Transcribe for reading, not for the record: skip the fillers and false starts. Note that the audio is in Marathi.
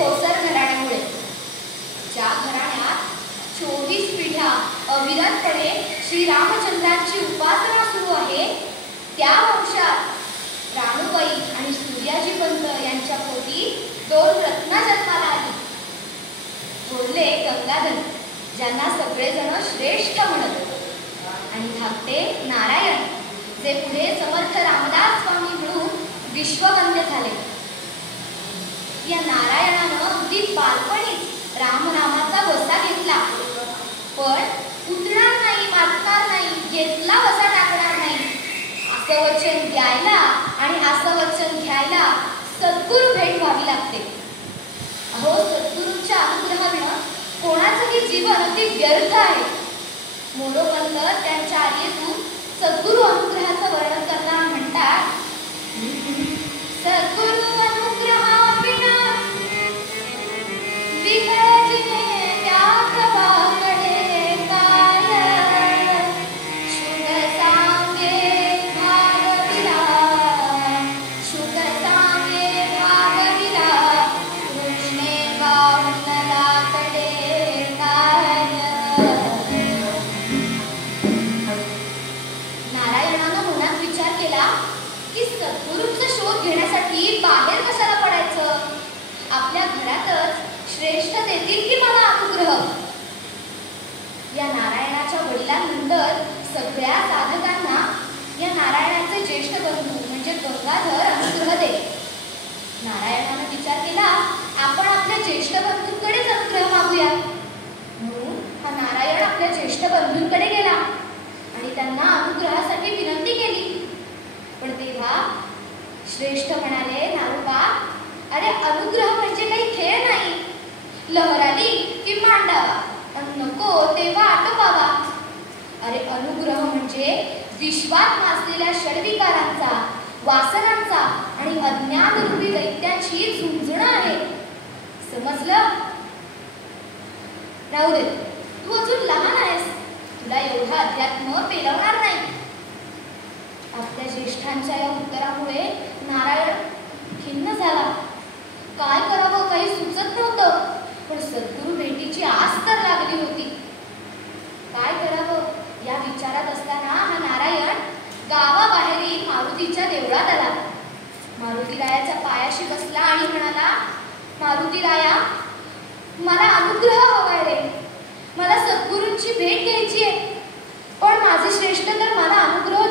ठोसर घराण्यामुळे. ज्या घराण्यात 24 पिढ्या अविरतपणे श्रीरामचंद्रांची उपासना सुरू आहे, त्या वंशात राणूबाई आणि सूर्याजी पंत यांच्या पोटी 2 रत्ना जन्माला आली. थोरले गंगाधर, ज्यांना सगळेजण श्रेष्ठ म्हणत, आणि धाकटे नारायण, जे पुढे समर्थ रामदास स्वामी म्हणून विश्ववंद्य झाले. या नारायणानं अगदी बालपणीच रामनामाचा वसा घेतला, पण उठणार नाही, मारणार नाही, घेतला वसा टाकणार नाही, असं वचन द्यायला आणि असं वचन घ्यायला सद्गुरू भेट व्हावी लागते. अहो, सद्गुरूंच्या अनुग्रहानं कोणाचंही जीवन अगदी व्यर्थ आहे. मोरोपंत त्यांच्या आर्येतून सद्गुरू अनुग्रहाचं वर्णन करताना म्हणतात, सद्गुरू अनुग्रहाविना विघ्ने व्याकवाकडे काय, शुभ सांगे भागविला, शुभ सांगे भागविला, कृष्णे वामनलाकडे काय. नारायणानं मनात विचार केला की सद्गुरूंचा शोध घेण्यासाठी बाहेर कशाला पडायचं, आपल्या घरातच श्रेष्ठ देतील की मला अनुग्रह. या नारायणाच्या वडिलांनंतर सगळ्या साधकांना या नारायणाचे ज्येष्ठ बंधू म्हणजे गंगाधर अनुग्रह दे. नारायणानं विचार केला, आपण आपल्या ज्येष्ठ बंधूंकडेच अनुग्रह मागूया. म्हणून हा नारायण आपल्या ज्येष्ठ बंधूंकडे गेला आणि त्यांना अनुग्रहासाठी विनंती केली. पण तेव्हा श्रेष्ठ म्हणाले, नारोबा, अरे अनुग्रह म्हणजे काही खेळ नाही. लहर आली की मांडावा, नको तेव्हा आटोपावा. अरे अनुग्रह म्हणजे विश्वात नाचलेल्या षड्विकारांचा, वासनांचा आणि अज्ञानरूपी दैत्यांची झुंजणं आहे. समजलं? राहू दे, तू अजून लहान आहेस, तुला एवढा अध्यात्म पेलवणार नाही. आपल्या ज्येष्ठांच्या या उत्तरामुळे नारायण खिन्न झाला. काय करावं काही सुचत नव्हतं, पण सद्गुरू भेटीची आस तर लागली होती. काय करावं या विचारात असताना हा नारायण गावाबाहेरील मारुतीच्या देवळात आला. मारुतीरायाच्या पायाशी बसला आणि म्हणाला, मारुतीराया, मला अनुग्रह हवाय रे. मला सद्गुरूंची भेट घ्यायची आहे, पण माझे श्रेष्ठ तर मला अनुग्रह